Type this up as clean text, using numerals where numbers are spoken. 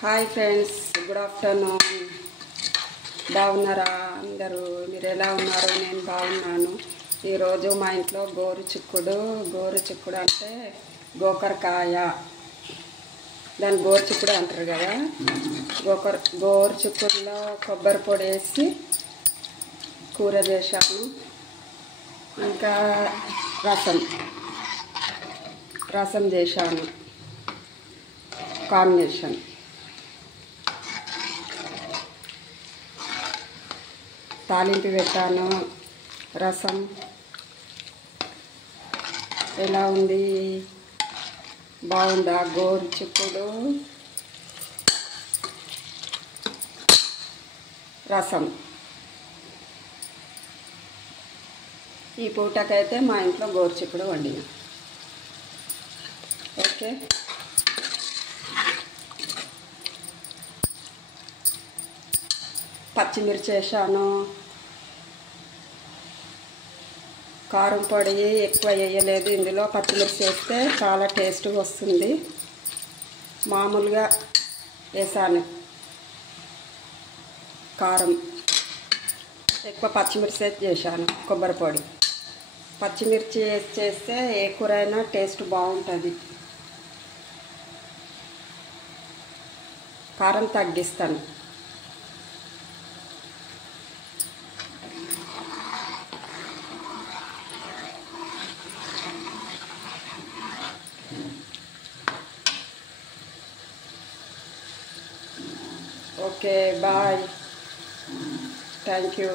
Hi friends, good afternoon. బాగున్నారా అందరూ? మీరు ఎలా ఉన్నారు? నేను బాగున్నాను. ఈరోజు మా ఇంట్లో గోరు చిక్కుడు అంటే గోకరకాయ, దాన్ని గోరు చిక్కుడు అంటారు కదా. గోరు చిక్కుడులో కొబ్బరి పొడి వేసి కూర చేశాను. ఇంకా రసం చేశాను, కాంబినేషన్. తాలింపు పెట్టాను. రసం ఎలా ఉంది? బాగుందా? గోరు చిక్కుడు రసం. ఈ పూటకైతే మా ఇంట్లో గోరు చిక్కుడు వండిన. ఓకే, పచ్చిమిర్చి వేసాను. కారం పొడి ఎక్కువ వేయలేదు ఇందులో. పచ్చిమిర్చి వేస్తే చాలా టేస్ట్గా వస్తుంది. మామూలుగా వేసాను కారం. ఎక్కువ పచ్చిమిర్చి వేసి చేశాను. కొబ్బరి పొడి పచ్చిమిర్చి వేసి చేస్తే ఏ కూర అయినా టేస్ట్ బాగుంటుంది. కారం తగ్గిస్తాను. Okay, bye. Thank you.